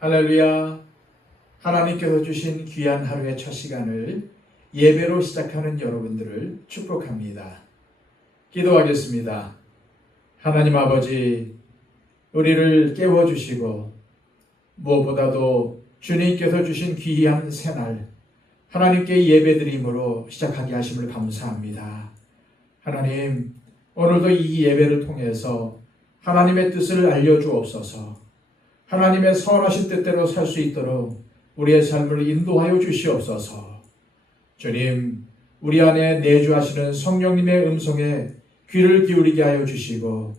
할렐루야. 하나님께서 주신 귀한 하루의 첫 시간을 예배로 시작하는 여러분들을 축복합니다. 기도하겠습니다. 하나님 아버지, 우리를 깨워주시고 무엇보다도 주님께서 주신 귀한 새날 하나님께 예배드림으로 시작하게 하심을 감사합니다. 하나님, 오늘도 이 예배를 통해서 하나님의 뜻을 알려주옵소서. 하나님의 선하신 뜻대로 살 수 있도록 우리의 삶을 인도하여 주시옵소서. 주님, 우리 안에 내주하시는 성령님의 음성에 귀를 기울이게 하여 주시고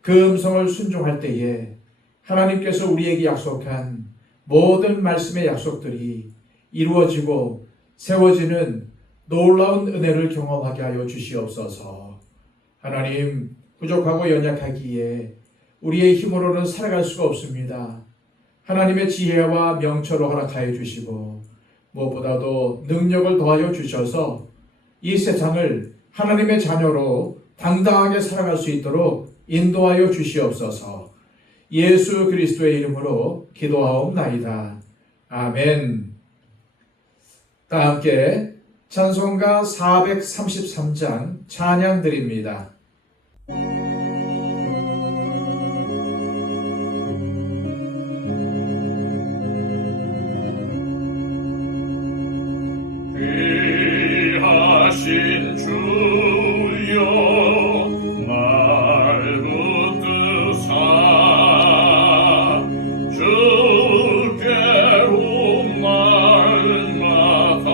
그 음성을 순종할 때에 하나님께서 우리에게 약속한 모든 말씀의 약속들이 이루어지고 세워지는 놀라운 은혜를 경험하게 하여 주시옵소서. 하나님, 부족하고 연약하기에 우리의 힘으로는 살아갈 수가 없습니다. 하나님의 지혜와 명철을 허락하여 주시고 무엇보다도 능력을 더하여 주셔서 이 세상을 하나님의 자녀로 당당하게 살아갈 수 있도록 인도하여 주시옵소서. 예수 그리스도의 이름으로 기도하옵나이다. 아멘. 다 함께 찬송가 433장 찬양 드립니다. 귀하신 주여 날 붙드사 주께로 날마다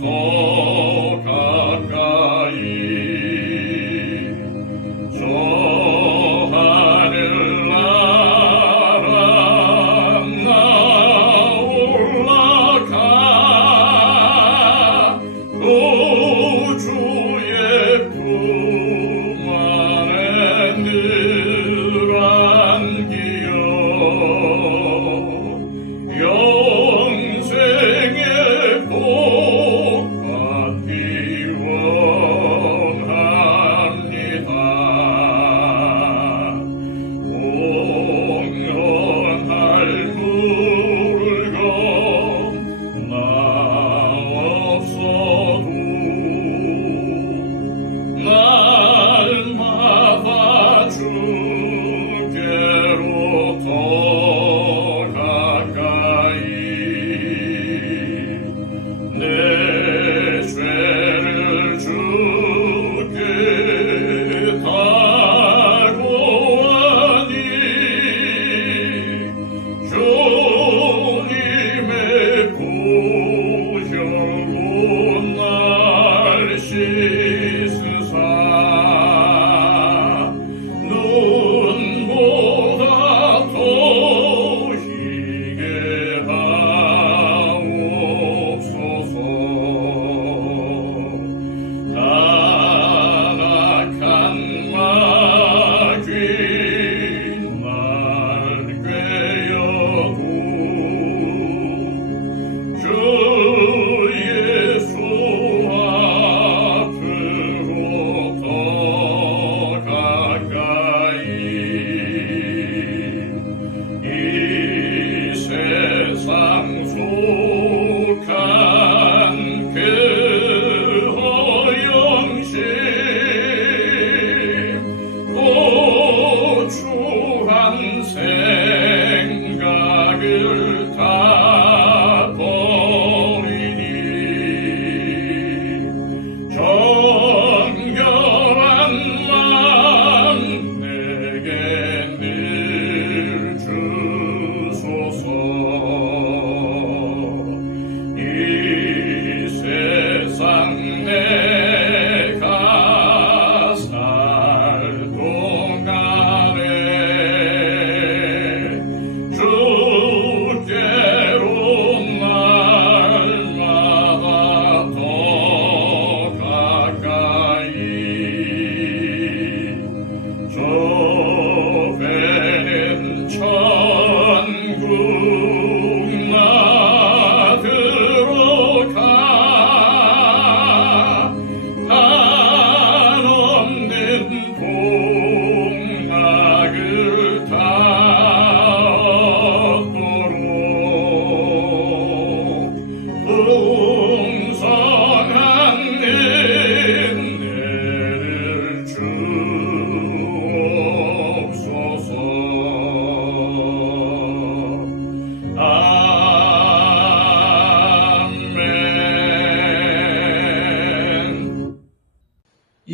더 가까이 저 하늘 나라 나 올라가 주의 품 안에 늘 안기어 영생의 복받기 원합니다. 공연할 물건 나 없어도 날마다 주께로 더 가까이 내 죄를 주께 달고 하니 주님의 보혈로 날 씻으사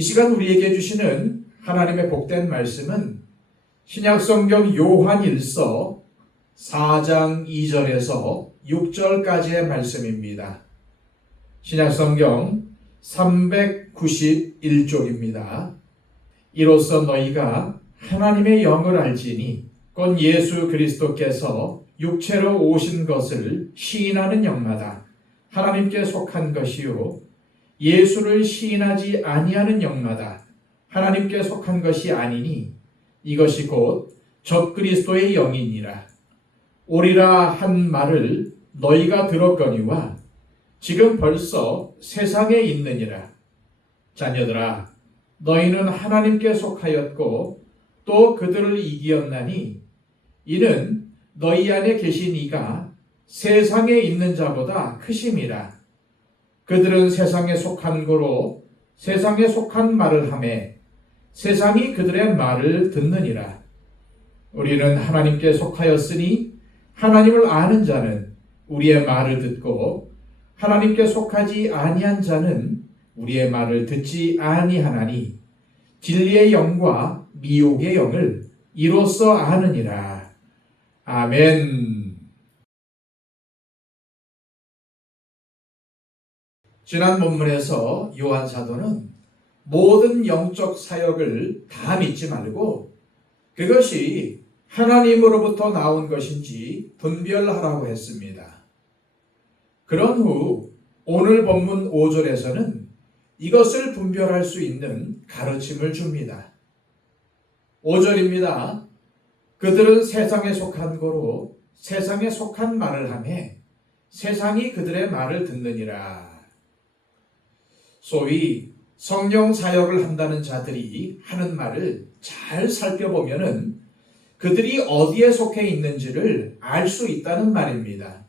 시간 우리에게 주시는 하나님의 복된 말씀은 신약성경 요한일서 4장 2절에서 6절까지의 말씀입니다. 신약성경 391쪽입니다. 이로써 너희가 하나님의 영을 알지니 곧 예수 그리스도께서 육체로 오신 것을 시인하는 영마다 하나님께 속한 것이요 예수를 시인하지 아니하는 영마다 하나님께 속한 것이 아니니 이것이 곧 적그리스도의 영이니라. 오리라 한 말을 너희가 들었거니와 지금 벌써 세상에 있느니라. 자녀들아, 너희는 하나님께 속하였고 또 그들을 이기었나니 이는 너희 안에 계신 이가 세상에 있는 자보다 크심이라. 그들은 세상에 속한 고로 세상에 속한 말을 하매 세상이 그들의 말을 듣느니라. 우리는 하나님께 속하였으니 하나님을 아는 자는 우리의 말을 듣고 하나님께 속하지 아니한 자는 우리의 말을 듣지 아니하나니 진리의 영과 미혹의 영을 이로써 아느니라. 아멘. 지난 본문에서 요한 사도는 모든 영적 사역을 다 믿지 말고 그것이 하나님으로부터 나온 것인지 분별하라고 했습니다. 그런 후 오늘 본문 5절에서는 이것을 분별할 수 있는 가르침을 줍니다. 5절입니다. 그들은 세상에 속한 고로 세상에 속한 말을 하매 세상이 그들의 말을 듣느니라. 소위 성령 사역을 한다는 자들이 하는 말을 잘 살펴보면은 그들이 어디에 속해 있는지를 알 수 있다는 말입니다.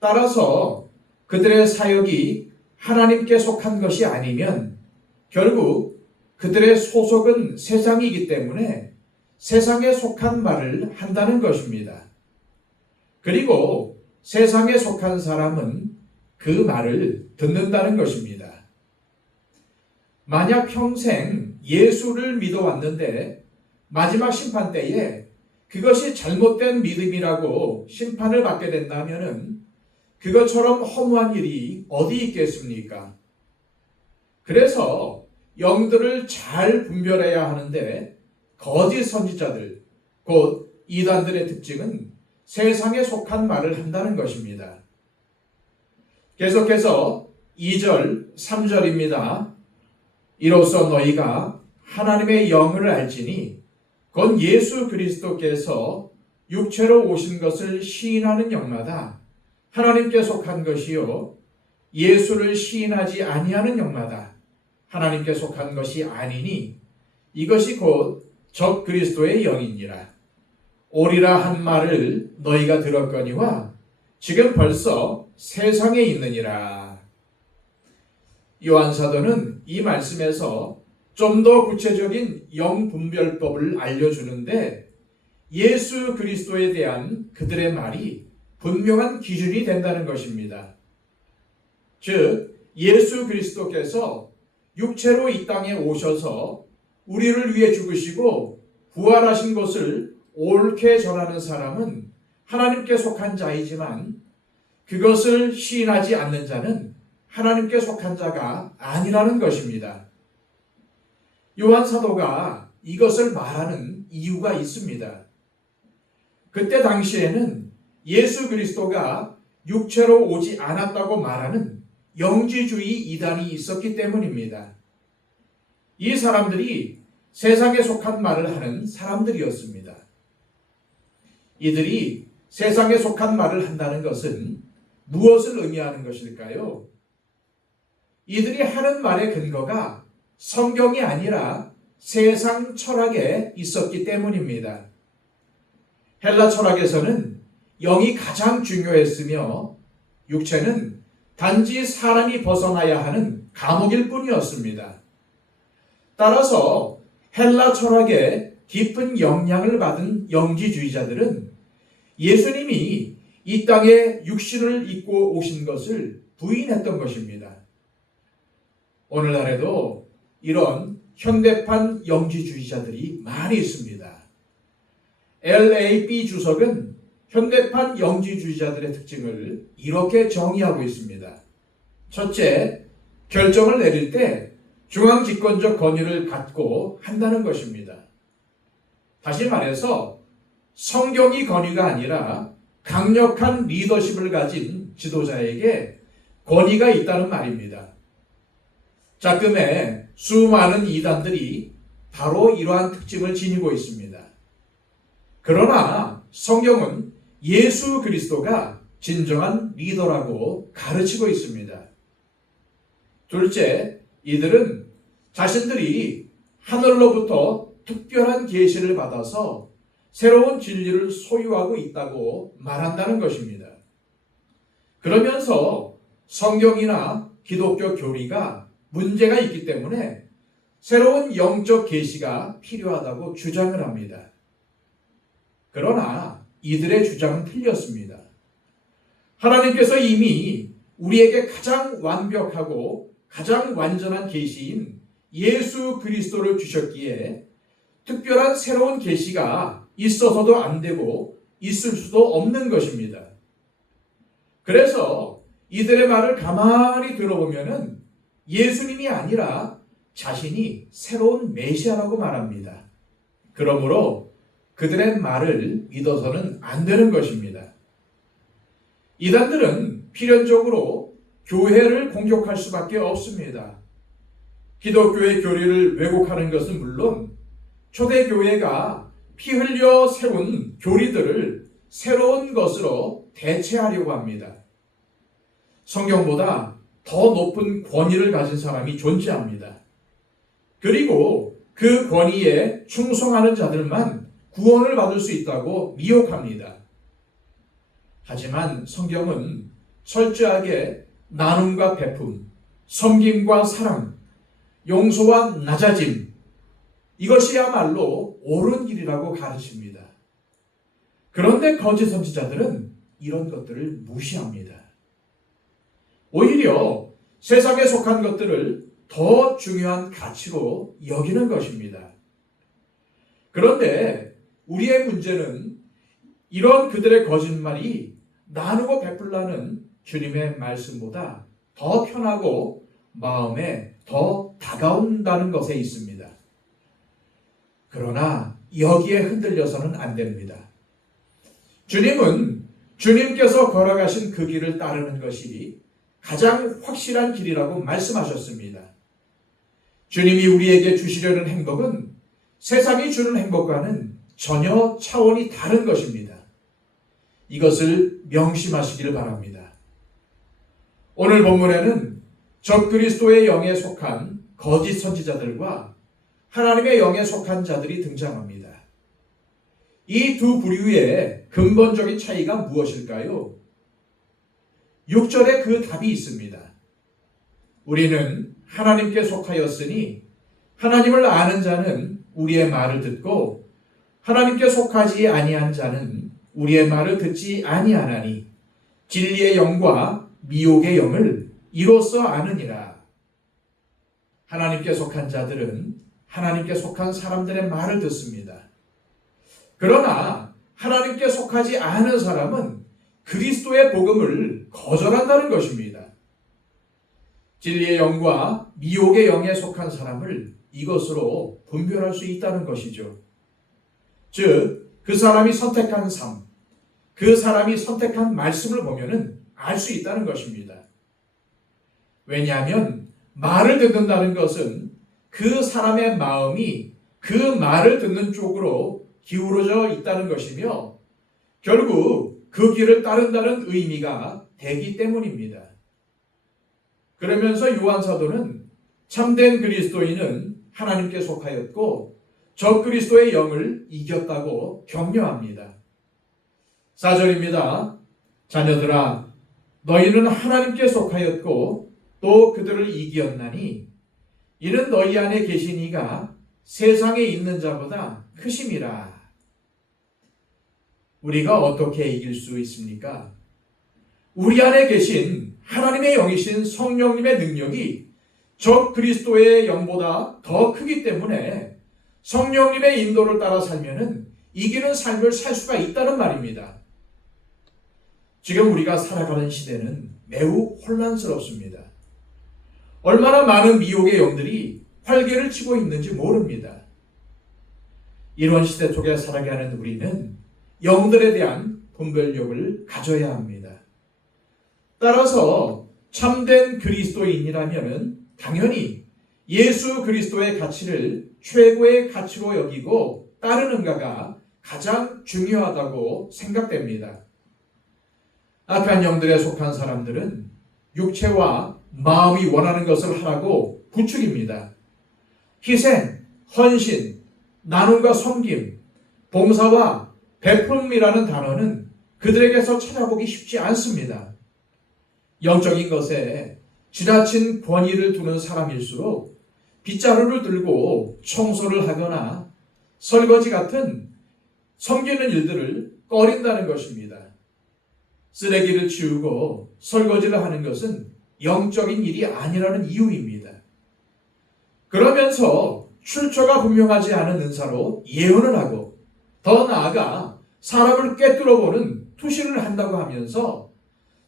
따라서 그들의 사역이 하나님께 속한 것이 아니면 결국 그들의 소속은 세상이기 때문에 세상에 속한 말을 한다는 것입니다. 그리고 세상에 속한 사람은 그 말을 듣는다는 것입니다. 만약 평생 예수를 믿어왔는데 마지막 심판 때에 그것이 잘못된 믿음이라고 심판을 받게 된다면 그것처럼 허무한 일이 어디 있겠습니까? 그래서 영들을 잘 분별해야 하는데 거짓 선지자들, 곧 이단들의 특징은 세상에 속한 말을 한다는 것입니다. 계속해서 2절, 3절입니다. 이로써 너희가 하나님의 영을 알지니 곧 예수 그리스도께서 육체로 오신 것을 시인하는 영마다 하나님께 속한 것이요 예수를 시인하지 아니하는 영마다 하나님께 속한 것이 아니니 이것이 곧 적그리스도의 영이니라. 오리라 한 말을 너희가 들었거니와 지금 벌써 세상에 있느니라. 요한 사도는 이 말씀에서 좀 더 구체적인 영분별법을 알려주는데 예수 그리스도에 대한 그들의 말이 분명한 기준이 된다는 것입니다. 즉 예수 그리스도께서 육체로 이 땅에 오셔서 우리를 위해 죽으시고 부활하신 것을 옳게 전하는 사람은 하나님께 속한 자이지만 그것을 시인하지 않는 자는 하나님께 속한 자가 아니라는 것입니다. 요한 사도가 이것을 말하는 이유가 있습니다. 그때 당시에는 예수 그리스도가 육체로 오지 않았다고 말하는 영지주의 이단이 있었기 때문입니다. 이 사람들이 세상에 속한 말을 하는 사람들이었습니다. 이들이 세상에 속한 말을 한다는 것은 무엇을 의미하는 것일까요? 이들이 하는 말의 근거가 성경이 아니라 세상 철학에 있었기 때문입니다. 헬라 철학에서는 영이 가장 중요했으며 육체는 단지 사람이 벗어나야 하는 감옥일 뿐이었습니다. 따라서 헬라 철학에 깊은 영향을 받은 영지주의자들은 예수님이 이 땅에 육신을 입고 오신 것을 부인했던 것입니다. 오늘날에도 이런 현대판 영지주의자들이 많이 있습니다. LAB 주석은 현대판 영지주의자들의 특징을 이렇게 정의하고 있습니다. 첫째, 결정을 내릴 때 중앙집권적 권위를 갖고 한다는 것입니다. 다시 말해서 성경이 권위가 아니라 강력한 리더십을 가진 지도자에게 권위가 있다는 말입니다. 작금의 수많은 이단들이 바로 이러한 특징을 지니고 있습니다. 그러나 성경은 예수 그리스도가 진정한 리더라고 가르치고 있습니다. 둘째, 이들은 자신들이 하늘로부터 특별한 계시를 받아서 새로운 진리를 소유하고 있다고 말한다는 것입니다. 그러면서 성경이나 기독교 교리가 문제가 있기 때문에 새로운 영적 계시가 필요하다고 주장을 합니다. 그러나 이들의 주장은 틀렸습니다. 하나님께서 이미 우리에게 가장 완벽하고 가장 완전한 계시인 예수 그리스도를 주셨기에 특별한 새로운 계시가 있어서도 안 되고 있을 수도 없는 것입니다. 그래서 이들의 말을 가만히 들어보면은 예수님이 아니라 자신이 새로운 메시아라고 말합니다. 그러므로 그들의 말을 믿어서는 안 되는 것입니다. 이단들은 필연적으로 교회를 공격할 수밖에 없습니다. 기독교의 교리를 왜곡하는 것은 물론 초대교회가 피 흘려 세운 교리들을 새로운 것으로 대체하려고 합니다. 성경보다 더 높은 권위를 가진 사람이 존재합니다. 그리고 그 권위에 충성하는 자들만 구원을 받을 수 있다고 미혹합니다. 하지만 성경은 철저하게 나눔과 베품, 섬김과 사랑, 용서와 낮아짐, 이것이야말로 옳은 길이라고 가르칩니다. 그런데 거짓 선지자들은 이런 것들을 무시합니다. 오히려 세상에 속한 것들을 더 중요한 가치로 여기는 것입니다. 그런데 우리의 문제는 이런 그들의 거짓말이 나누고 베풀라는 주님의 말씀보다 더 편하고 마음에 더 다가온다는 것에 있습니다. 그러나 여기에 흔들려서는 안 됩니다. 주님은 주님께서 걸어가신 그 길을 따르는 것이 가장 확실한 길이라고 말씀하셨습니다. 주님이 우리에게 주시려는 행복은 세상이 주는 행복과는 전혀 차원이 다른 것입니다. 이것을 명심하시기를 바랍니다. 오늘 본문에는 적그리스도의 영에 속한 거짓 선지자들과 하나님의 영에 속한 자들이 등장합니다. 이 두 부류의 근본적인 차이가 무엇일까요? 6절에 그 답이 있습니다. 우리는 하나님께 속하였으니 하나님을 아는 자는 우리의 말을 듣고 하나님께 속하지 아니한 자는 우리의 말을 듣지 아니하나니 진리의 영과 미혹의 영을 이로써 아느니라. 하나님께 속한 자들은 하나님께 속한 사람들의 말을 듣습니다. 그러나 하나님께 속하지 않은 사람은 그리스도의 복음을 거절한다는 것입니다. 진리의 영과 미혹의 영에 속한 사람을 이것으로 분별할 수 있다는 것이죠. 즉, 그 사람이 선택한 삶, 그 사람이 선택한 말씀을 보면은 알 수 있다는 것입니다. 왜냐하면 말을 듣는다는 것은 그 사람의 마음이 그 말을 듣는 쪽으로 기울어져 있다는 것이며 결국 그 길을 따른다는 의미가 되기 때문입니다. 그러면서 요한 사도는 참된 그리스도인은 하나님께 속하였고 적그리스도의 영을 이겼다고 격려합니다. 4절입니다. 자녀들아, 너희는 하나님께 속하였고 또 그들을 이기었나니 이는 너희 안에 계신 이가 세상에 있는 자보다 크심이라. 우리가 어떻게 이길 수 있습니까? 우리 안에 계신 하나님의 영이신 성령님의 능력이 적 그리스도의 영보다 더 크기 때문에 성령님의 인도를 따라 살면은 이기는 삶을 살 수가 있다는 말입니다. 지금 우리가 살아가는 시대는 매우 혼란스럽습니다. 얼마나 많은 미혹의 영들이 활개를 치고 있는지 모릅니다. 이런 시대 속에 살아가는 우리는 영들에 대한 분별력을 가져야 합니다. 따라서 참된 그리스도인이라면 당연히 예수 그리스도의 가치를 최고의 가치로 여기고 따르는가가 가장 중요하다고 생각됩니다. 악한 영들에 속한 사람들은 육체와 마음이 원하는 것을 하라고 부추깁니다. 희생, 헌신, 나눔과 섬김, 봉사와 베품이라는 단어는 그들에게서 찾아보기 쉽지 않습니다. 영적인 것에 지나친 권위를 두는 사람일수록 빗자루를 들고 청소를 하거나 설거지 같은 섬기는 일들을 꺼린다는 것입니다. 쓰레기를 치우고 설거지를 하는 것은 영적인 일이 아니라는 이유입니다. 그러면서 출처가 분명하지 않은 은사로 예언을 하고 더 나아가 사람을 꿰뚫어보는 투신을 한다고 하면서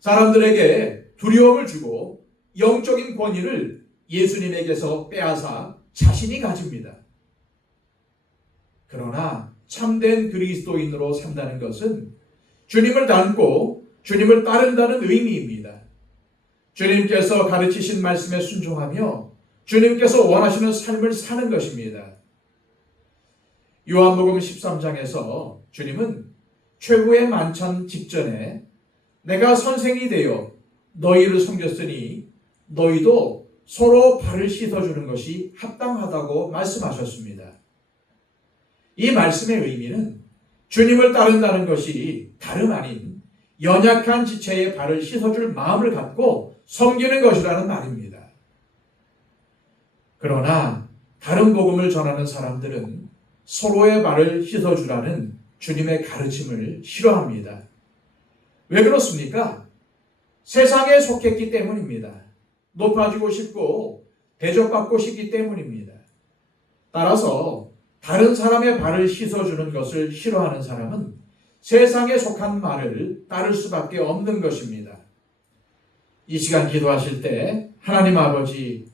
사람들에게 두려움을 주고 영적인 권위를 예수님에게서 빼앗아 자신이 가집니다. 그러나 참된 그리스도인으로 산다는 것은 주님을 닮고 주님을 따른다는 의미입니다. 주님께서 가르치신 말씀에 순종하며 주님께서 원하시는 삶을 사는 것입니다. 요한복음 13장에서 주님은 최후의 만찬 직전에 내가 선생이 되어 너희를 섬겼으니 너희도 서로 발을 씻어주는 것이 합당하다고 말씀하셨습니다. 이 말씀의 의미는 주님을 따른다는 것이 다름 아닌 연약한 지체의 발을 씻어줄 마음을 갖고 섬기는 것이라는 말입니다. 그러나 다른 복음을 전하는 사람들은 서로의 발을 씻어주라는 주님의 가르침을 싫어합니다. 왜 그렇습니까? 세상에 속했기 때문입니다. 높아지고 싶고 대접받고 싶기 때문입니다. 따라서 다른 사람의 발을 씻어주는 것을 싫어하는 사람은 세상에 속한 말을 따를 수밖에 없는 것입니다. 이 시간 기도하실 때 하나님 아버지,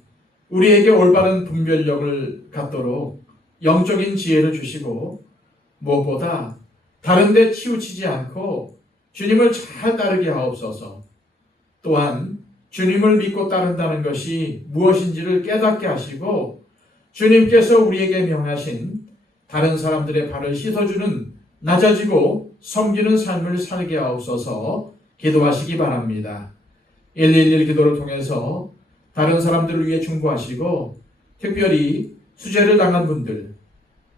우리에게 올바른 분별력을 갖도록 영적인 지혜를 주시고 무엇보다 다른 데 치우치지 않고 주님을 잘 따르게 하옵소서. 또한 주님을 믿고 따른다는 것이 무엇인지를 깨닫게 하시고 주님께서 우리에게 명하신 다른 사람들의 발을 씻어주는 낮아지고 섬기는 삶을 살게 하옵소서. 기도하시기 바랍니다. 111 기도를 통해서 다른 사람들을 위해 중보하시고 특별히 수재를 당한 분들,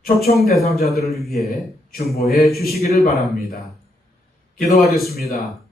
초청 대상자들을 위해 중보해 주시기를 바랍니다. 기도하겠습니다.